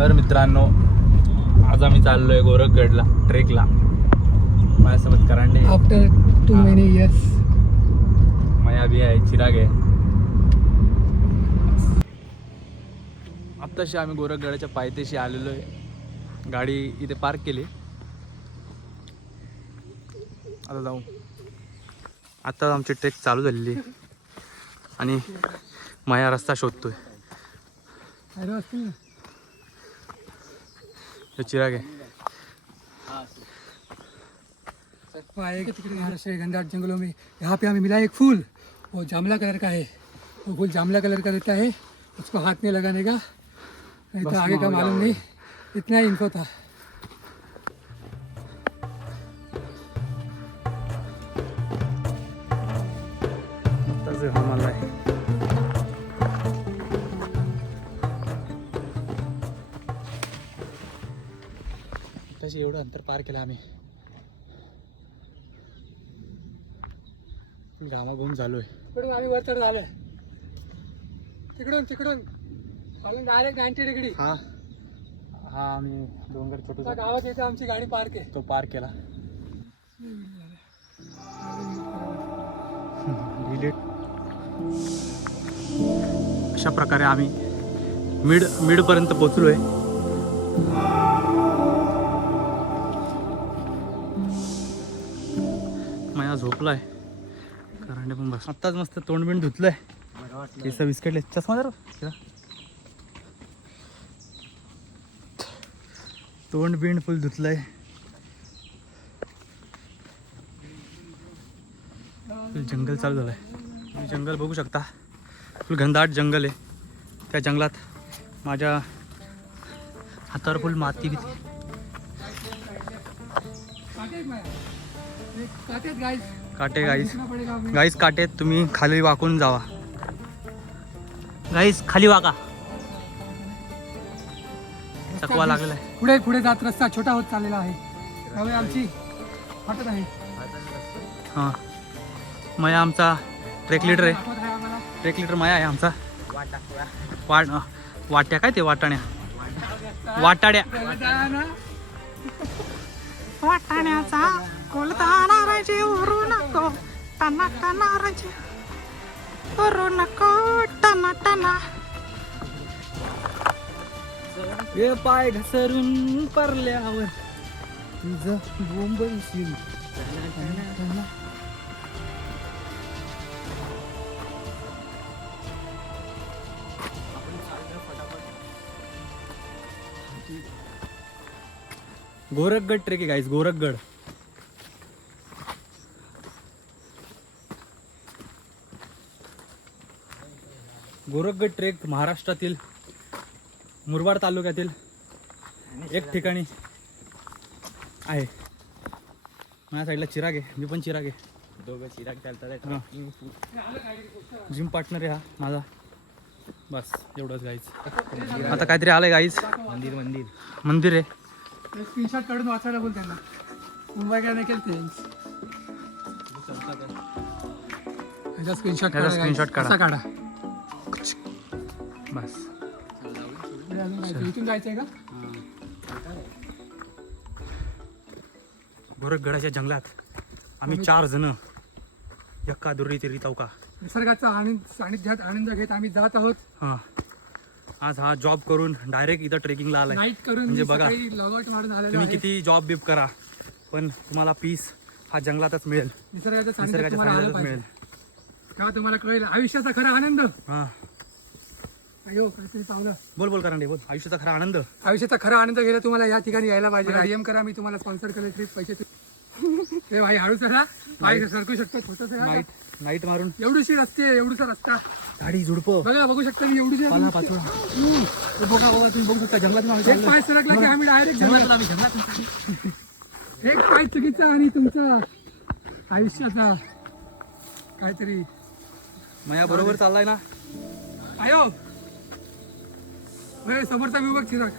तर मित्रांनो, आज आम्ही चाललोय गोरखगडला ट्रेकला. माझ्यासोबत करांडे आफ्टर 2 many years. माया बी आहे, चिराग आहे. आत्ताशी आम्ही गोरखगडाच्या पायथ्याशी आलेलो आहे. गाडी इथे पार्क केली. आता जाऊ. आता आमची ट्रेक चालू झालेली आहे आणि माया रस्ता शोधतोय. अरे असतील ना. चिराग है आएगा तिकड़े महाराष्ट्र के घनघाट जंगलों में. यहाँ पे हमें मिला एक फूल, वो जामला कलर का है. वो फूल जामला कलर का रहता है, उसको हाथ में लगाने का. नहीं तो आगे का मालूम नहीं. इतना ही इन्फो था. एवढं अंतर पार केलं आम्ही. घामाघूम झालोय. तिकडून आम्ही वर चढ झालोय. तिकडून आम्ही डायरेक्ट 90 डिग्री. हा आम्ही डोंगर छोटूसा गावात येते आमची गाडी पार्क आहे. तो पार केला. अशा प्रकारे आम्ही मिड पर्यंत पोहोचलोय. माया झोपलाय. कारण पण बस आत्ताच मस्त तोंडबिंड धुतलंय. केस बिस्केटले. चष्मा जरा तोंडबिंड फुल धुतलंय. फुल जंगल चालू झालंय. तुम्ही जंगल बघू शकता. फुल घनदाट जंगल आहे. त्या जंगलात माझ्या हातावर फुल माती बिती. काटे गाईस काटे. तुम्ही खाली वाकून जावा गाईस, खाली वाका. चकवा लागलेला आहे. पुढे जात रस्ता छोटा होत चाललेला आहे. त्यामुळे आमची वाटत आहे. हां, माया आमचा ट्रेक लीडर आहे. आठवत आहे आम्हाला. ट्रेक लीडर माया आहे आमचा. वाट्या काय ते वाटाड्या वाटाण्याचा कोलताना राजे उरू नको टना टना राजे उरू नको टना टना. हे पाय घसरून परल्यावर तुझं बोंबशील. गोरखगड ट्रेक आहे गाईस. गोरखगड ट्रेक महाराष्ट्रातील मुरबाड तालुक्यातील एक ठिकाणी आहे. माझ्या साईडला चिराग आहे. मी पण चिराग आहे. दोघं चिराग चालतात. जिम पार्टनर आहे हा माझा. बस एवढंच गाईज. आता काहीतरी आलंय गाईज. मंदिर आहे. स्क्रीनशॉट काढून वाचायला बोल त्यांना. मुंबई काय नाही केलं ते. स्क्रीनशॉट काढा. बस इथून जायचंय का? गोरखगडाच्या जंगलात आम्ही 4 जण यक्का दुर्री तिरी चौका निसर्गाचा सानिध्यात आनंद घेत आम्ही जात आहोत. हां, आज हा जॉब करून डायरेक्ट इथं ट्रेकिंगला आलाय. नाईट करून म्हणजे बघा, लॉगआउट मारून आलेलो तुम्ही आहे. किती जॉब बिप करा पण तुम्हाला पीस हा जंगलातच मिळेल. निसर्गाचा सानिध्यात निसर्गाच्या तुम्हाला आलं सानिध्यातच पाहिजे. मिळेल. तेव्हा तुम्हाला कळेल आयुष्याचा खरा आनंद. हां, अयो काहीतरी पावलं. बोल करांडे बोल. आयुष्याचा खरा आनंद. आयुष्याचा खरा आनंद घ्यायला तुम्हाला या ठिकाणी यायला पाहिजे. डीएम करा, मी तुम्हाला स्पॉन्सर करेल ट्रिप. पैसे ते भाई हळूच करा. भाई सरकू शकतो. छोटस नाईट मारून एवढीशी एवढूसा रस्ता. गाडी झुडपं बघू शकता मी एवढीशी. बघा तुम्ही बघू शकता. जंगलात एक पाय सरकला की आम्ही डायरेक्ट एक पाय चुकीचा आणि तुमचा आयुष्याचा काहीतरी माया बरोबर चाललाय ना. आयो समोरचा व्ह्यू बघ Chirag.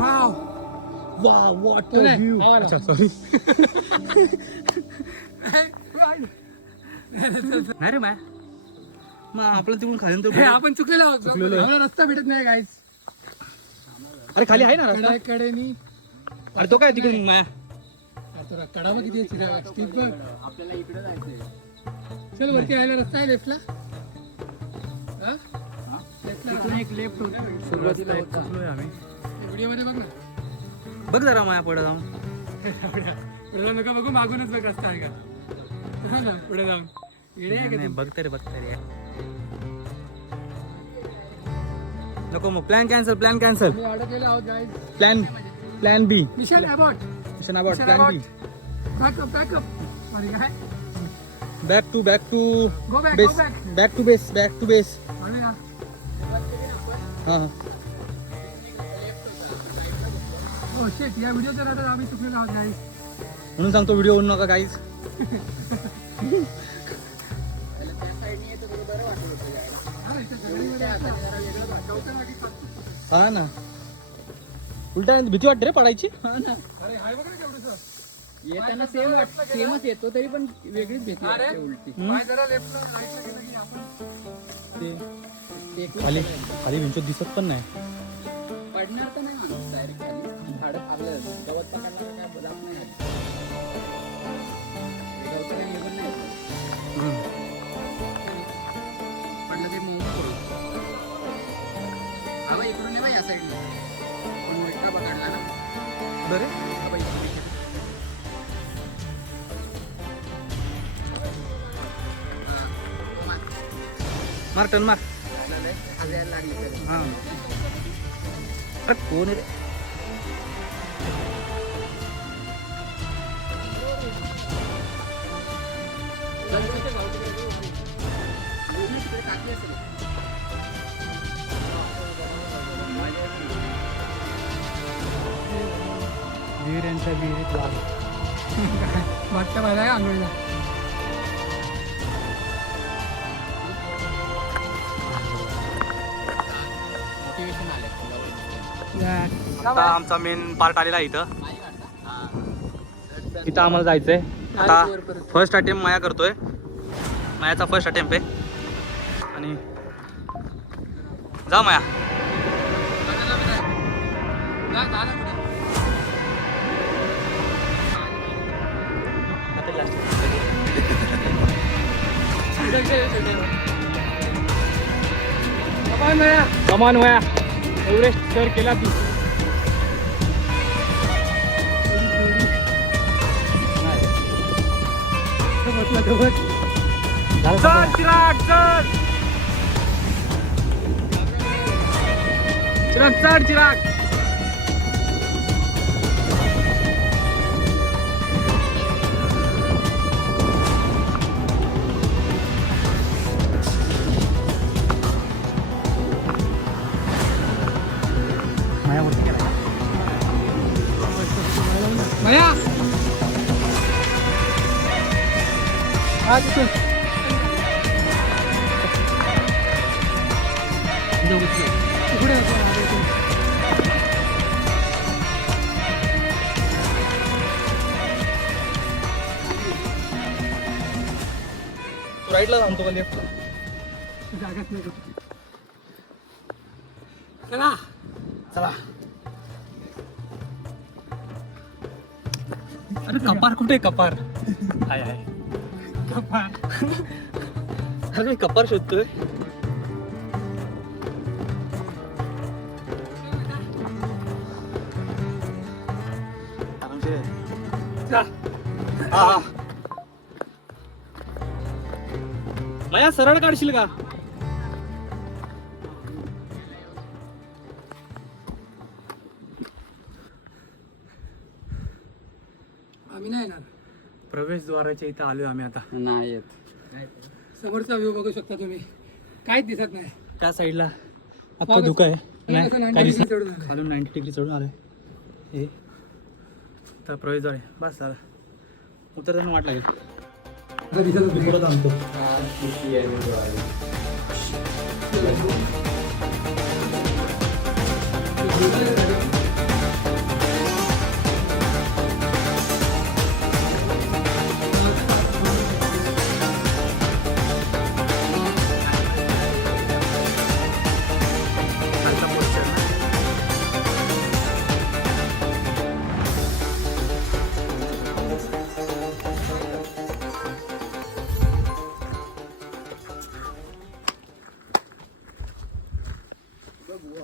Wow what a view. अच्छा सॉरी. नाही रे माया, मग आपलं तिकडून खाली आपण चुकलेलो आहोत. रस्ता भेटत नाही गाईज. अरे खाली आहे ना रस्ता. कडेनी अरे तो काय तिकडून माया. कडा बघ किती चिरा स्टीप बघ. आपल्याला इकडे जायचंय. चल वरती यायला रस्ता आहे लेफ्टला. तिथून एक लेफ्ट होता सुरुवातीला होता. आम्ही व्हिडिओ मध्ये बघ ना. बघ जरा माया पुढे जाऊन. पुढे नका बघू मागूनच बघ रस्ता आहे का. हा ना पुढे जाऊन इकडे आहे का बघ तरी नको. मग प्लॅन कॅन्सल. मी अडकलेलो आहोत guys. Plan B. Mission abort. Mission about plan B. Backup आणि काय back to go back base. Back to base. आणि ना हां हो शेट या व्हिडिओच्या नादात आम्ही चुकलेलो आहोत गाईज. म्हणून सांगतो व्हिडिओ होऊ नका काहीच. हा ना उलटा भीती वाटते रे पडायची. येताना सेमच येतो तरी पण वेगळीच भीती वाटते उलटी. खाली विंचो दिसत पण नाही. पडणार तर नाही माणूस डायरेक्ट खाली. झाडं आपलं गवत पकडणार काय बदलत नाही. गवत काय निघत नाही. पडलं ते मग पडू. हा बाई इकडून ये बाई या साईडला. पण मोठा पकडला ना. बरे हा बाई इकडे. मार टन मार. हजायला लागली तरी. हा अरे कोण आहे रे. टाकली असेल. विहिरांच्या विहिरीत वाटतं मला आहे आंघोळीला. मोटिवेशन आले. आता आमचा मेन पार्ट आलेला आहे इथं. इथं आम्हाला जायचंय. आता फर्स्ट अटेम्प्ट माया करतोय. मायाचा फर्स्ट अटेम्प्ट आहे आणि जा माया. कमान वया एव्हरेस्ट सर केला तू. चिराग. भैया हा तिथून पुढे राईटला सांगतो का लेफ्ट. जागाच नाही. चला चला. अरे कपार कुठे कपार. आहे कपार. अरे मी कपार शोधतोय. माया सरळ काढशील का. आम्ही नाही येणार. प्रवेशद्वाराच्या इथं आलोय आम्ही आता. नाही येत. समोरचा व्ह्यू बघू शकता तुम्ही. काहीच दिसत नाही. त्या साईडला आता धुकं आहे. नाही असं 90 काही degree चढून आलं. खालून 90 डिग्री चढून आलोय. हे तर प्रवेशद्वार आहे. बस झालं. उतरताना वाट लागेल. आता दिसतच नाही. पुढं थांबतो.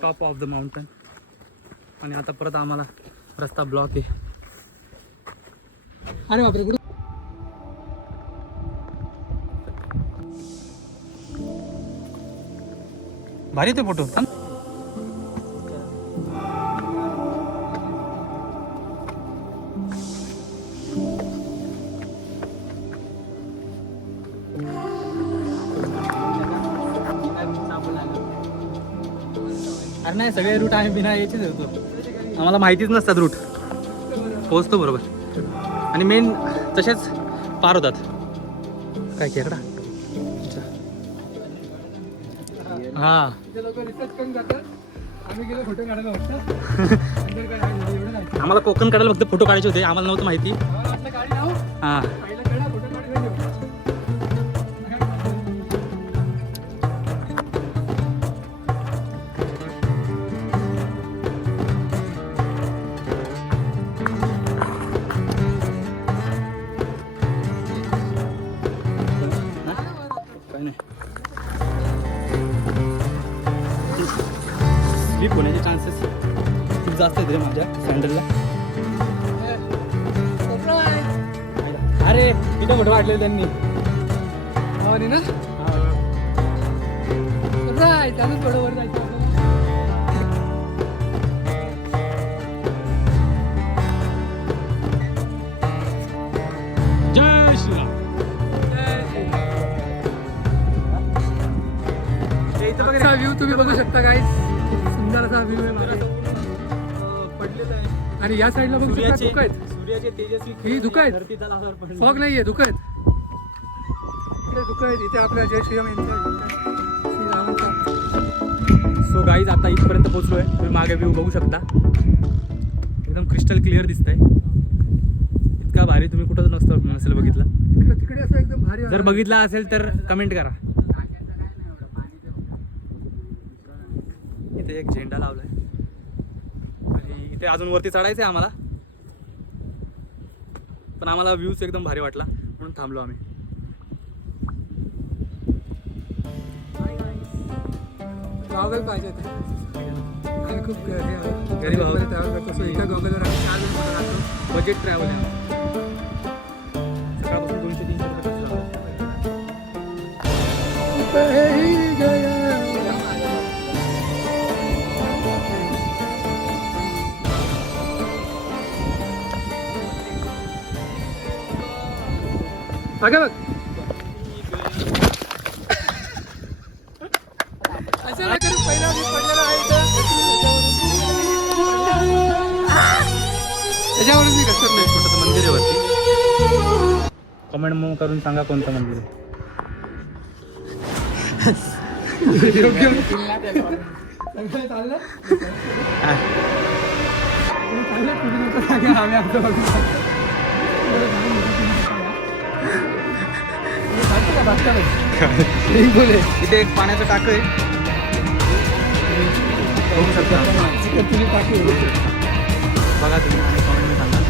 Top of the mountain. आणि आता परत आम्हाला रस्ता ब्लॉक आहे. अरे बापरे कुठं भारी ते फोटो. अरे नाही, सगळे रूट आम्ही बिना यायचेच होतो. आम्हाला माहितीच नसतात रूट. पोहोचतो बरोबर. आणि मेन तसेच पार होतात. काय खेकडा. हां लोक रिसर्च करून जातात. आम्ही गेलो फोटो काढायला वाटतं. नंतर काय आहे, एवढं नाही. आम्हाला कोकण काढायला फक्त फोटो काढायचे होते. आम्हाला नव्हतं माहिती. आम्हाला वाटलं गाडी लावू. हां पहिला कळला फोटो काढायला घेऊ. काय नाही. स्लिप होण्याचे चान्सेस खूप जास्त आहेत रे माझ्या सँडलला. अरे इथं फोटो वाटले त्यांनी. हो ना राईट. चालूच बरोबर जायचं आपल्याला. जय श्रीराम. असा व्ह्यू तुम्ही बघू शकता गाईस. सुंदर असा व्ह्यू आहे माझा. पडलेलं आहे. आणि या साईडला बघू शकता धुकं आहेत. सूर्याचे तेजस्वी ही धुकं आहेत. धरतीचा लाभावर पडले. फॉग नाहीये, धुकं आहेत. इकडे धुकं आहेत. इथे आपल्या जय श्रीराम यांचा श्रीरामांचा. सो गाईज आता इथपर्यंत पोहोचलो आहे. तुम्ही मागे व्ह्यू बघू शकता. एकदम क्रिस्टल क्लिअर दिसतंय. इतका भारी तुम्ही कुठं नसेल बघितला. तिकडे असं एकदम भारी जर बघितला असेल तर कमेंट करा. इथे एक झेंडा लावलाय आणि इथे अजून वरती चढायचं आहे आम्हाला. पण आम्हाला व्ह्यूज एकदम भारी वाटला म्हणून थांबलो आम्ही. गॉगल पाहिजे होते. आणि खूप गरीब आहोत. ट्रॅव्हल करतो. सो एका गॉगलवर आम्ही 4 जण फोटो काढतो. बजेट ट्रॅव्हल आहे. सकाळपासून 200-300 रुपये खर्च झाला. मागे बघ. असं नाही करत. पहिला मी पडलेला आहे इथं. त्याच्यावरून मी घसरलो नाही. छोटंसं मंदिर आहे वरती. कमेंट करून सांगा कोणतं मंदिर आहे. योग्य सगळं चाललं. चाललं कुठे नव्हतं सांगा. आम्ही आमचं बघून बोले. इथे एक पाण्याचं टाकं आहे. बघू शकता. तुम्ही टाकी बघा तुम्ही आणि कमेंटमध्ये सांगा.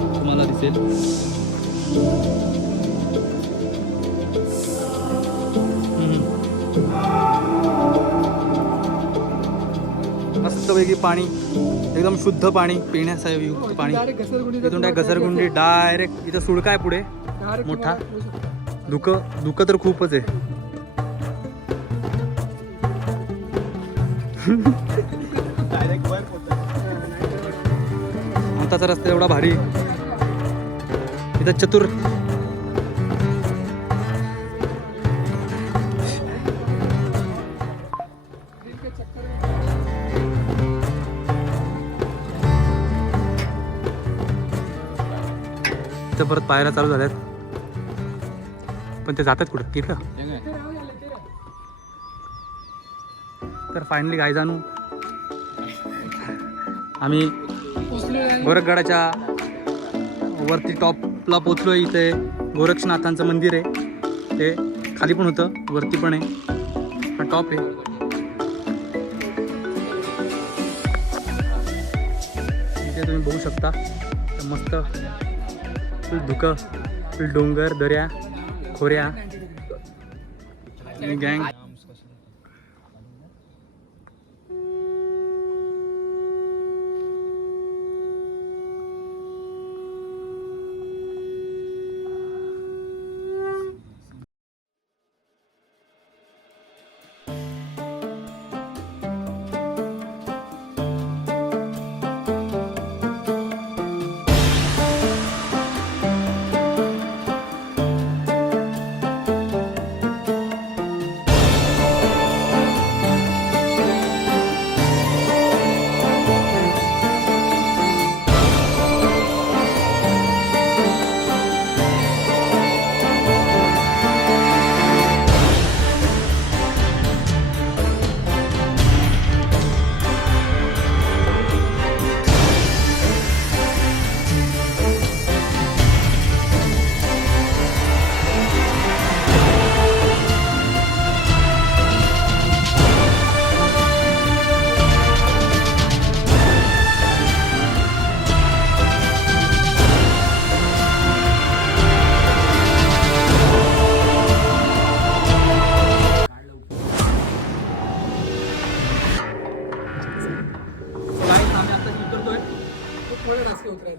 तुम्हाला दिसेल. मस्तपैकी पाणी, एकदम शुद्ध पाणी, पिण्यासाठी युक्त पाणी. डायरेक्ट घसरगुंडी इथून डायरेक्ट घसरगुंडी डायरेक्ट इथं सुळका आहे पुढे मोठा. धुकं तर खूपच आहे. आताचा रस्ता एवढा भारी. इथं चतुर इथं परत पायऱ्या चालू झाल्यात, पण ते जातात कुठं तिथं. तर फायनली गाय जाणू आम्ही गोरखगडाच्या वरती टॉपला पोचलो. इथे गोरक्षनाथांचं मंदिर आहे, ते खाली पण होतं वरती पण आहे, हा टॉप आहे. इथे तुम्ही बघू शकता मस्त फुल धुकं, फुल डोंगर, दऱ्या, खोऱ्या, गँग.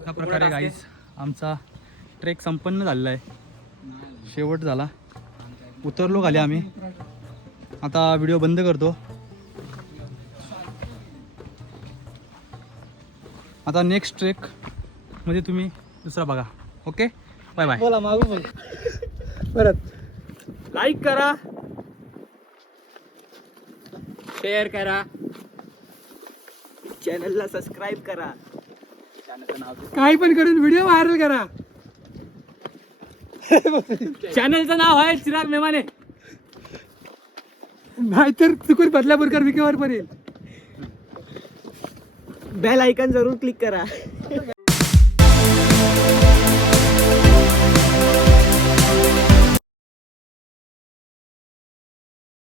अशा प्रकारे गाईज आमचा ट्रेक संपन्न झालेला आहे. शेवट झाला, उतरलो खाली आम्ही. आता व्हिडिओ बंद करतो. आता नेक्स्ट ट्रेक मध्ये तुम्ही दुसरा बघा. Okay, bye bye. बोला मागून बोल परत. लाईक करा, शेअर करा, चॅनलला सबस्क्राईब करा, काही पण करून व्हिडिओ व्हायरल करा. चॅनलचं नाव आहे चिराग मेमाने. नाहीतर चुकून बदलापूरकर विकेवर पण येईल. बेल आयकॉन जरूर क्लिक करा.